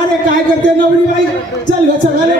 अरे काय करते नवरी बाई चल ग सगळ्याला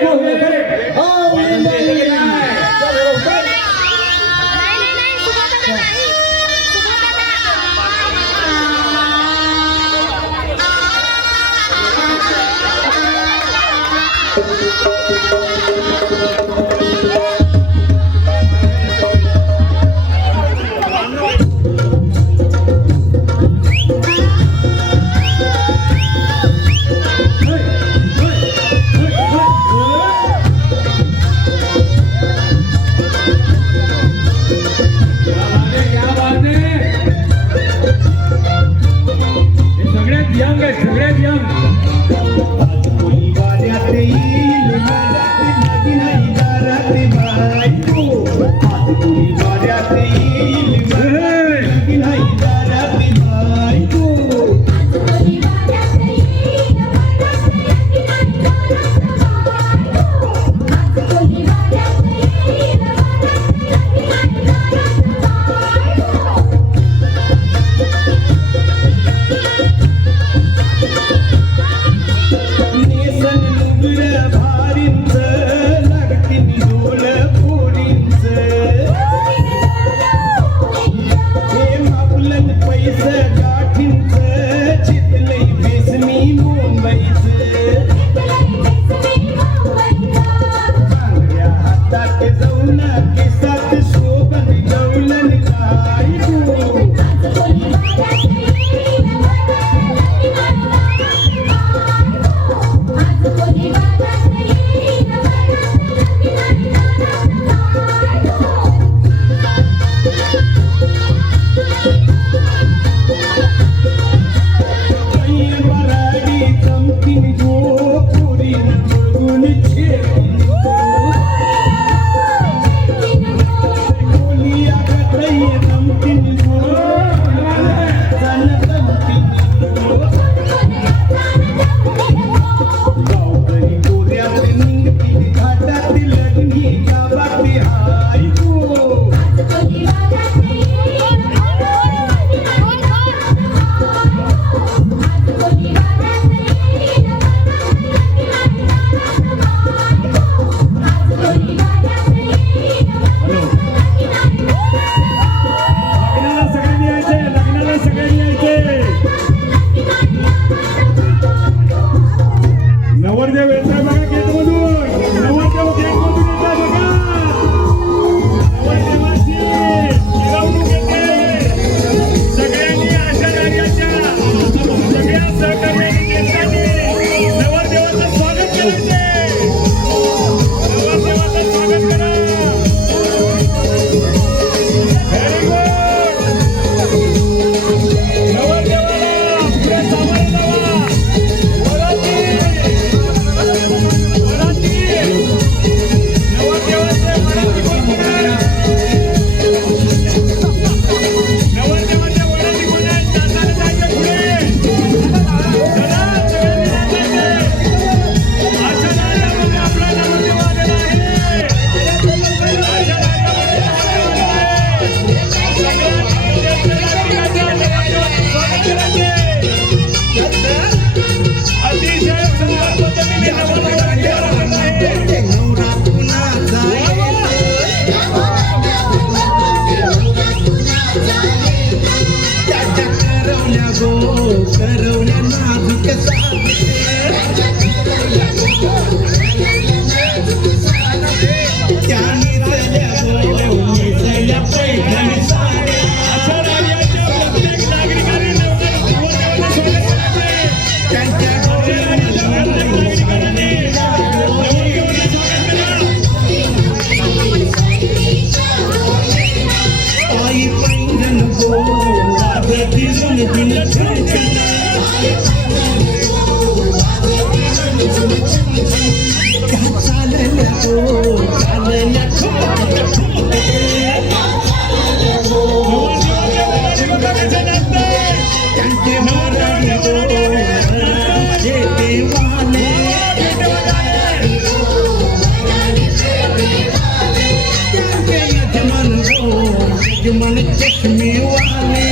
मन चश्मे वाले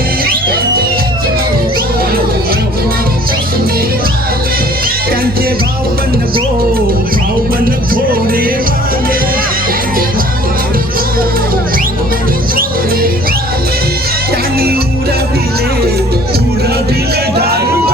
त्यांचे भाव बन भोरे वाले त्यांनी उरविले दारू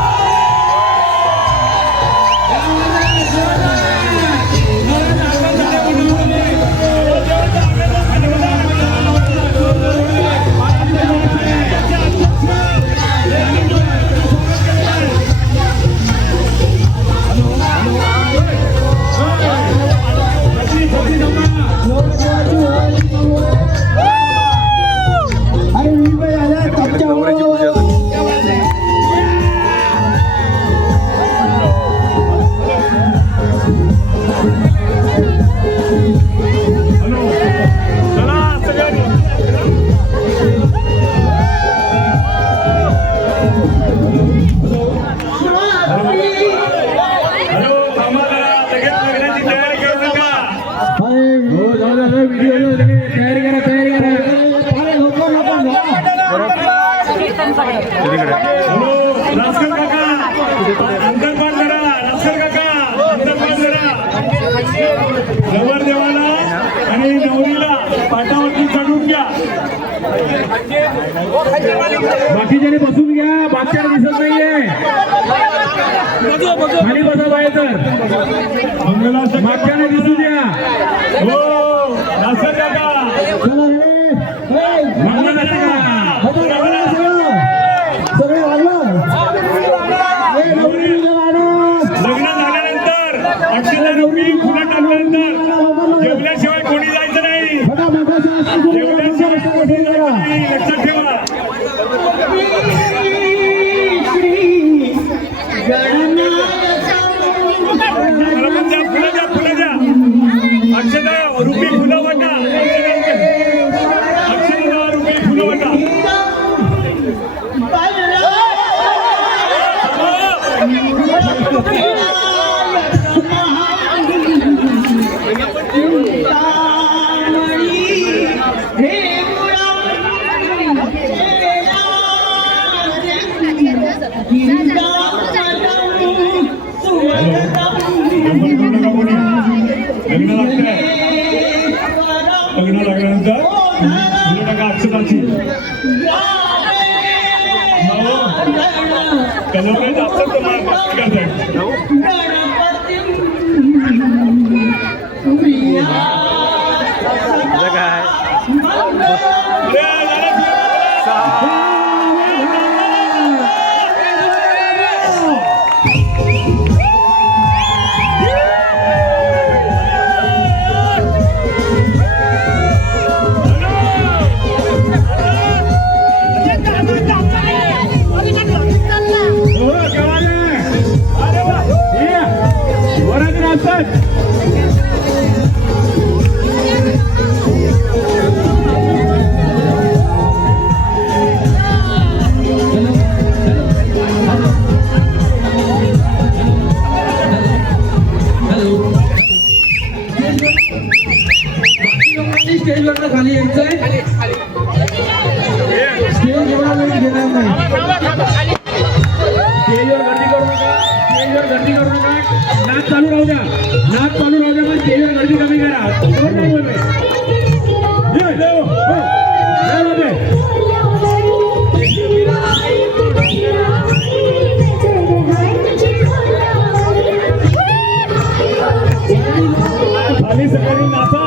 नवरदेवाला आणि नवरीला पाटावरती चढून घ्या. बाकीच्याने बसून घ्या, बाकीच्याला दिसत नाहीये. खाली बसा पाहिजे तर मागच्याने दिसू द्या. हो नासर काका लग्न झाल्यानंतर अक्षता नवरी फुलं टाकल्यानंतर जेवल्याशिवाय कोणी जायचं नाही. जेवल्याशिवाय कोणी जायचं नाही, लक्षात ठेवा. फुलं द्या अक्षता रुपी फुलं वाटा. अक्षता रुपी फुलं वाटा. लग्न लागल्यानंतर फुलं टाका अक्षताची. कलर जास्त करताय. स्टेजवर खाली यायचंय. स्टेज एवढा वेळ घेणार नाही. स्टेजवर गर्दी करू नका. स्टेजवर गर्दी करू नका. नाच चालू राहू द्या. नाच चालू राहू द्या. पण स्टेजवर गर्दी कमी करा. बरोबर नाही बोलले. खाली सगळ्यांनी नाचा,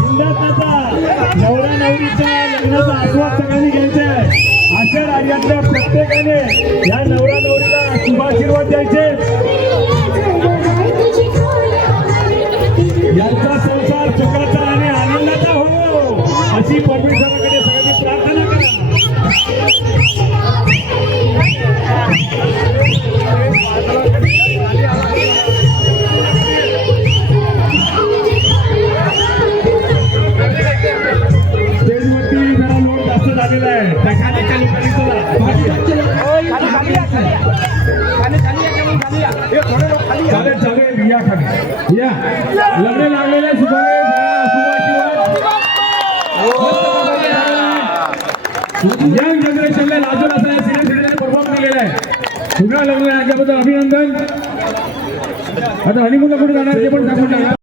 बिंदास नाचा. नवरा नवरीच्या लग्नाचा आस्वाद सगळ्यांनी घ्यायचा आहे. अशा राज्यातल्या प्रत्येकाने या नवरा नवरीला शुभाशीर्वाद द्यायचे. यांचा संसार सुखाचा आणि आनंदाचा हो अशी परमेश्वराकडे सगळ्यांनी प्रार्थना करा. स्टेजवरती जरा लोक जास्त झालेला आहे. त्या लोकांनी चालेल चालेल या खाली या. लग्न लागलेले यंग जनरेशनला लाजून असं सिनियर सिटीजन परफॉर्म केलेला आहे. पुन्हा लग्न याच्याबद्दल अभिनंदन. आता हनीमूनला कुठे जाणार ते पण सांगून टाका.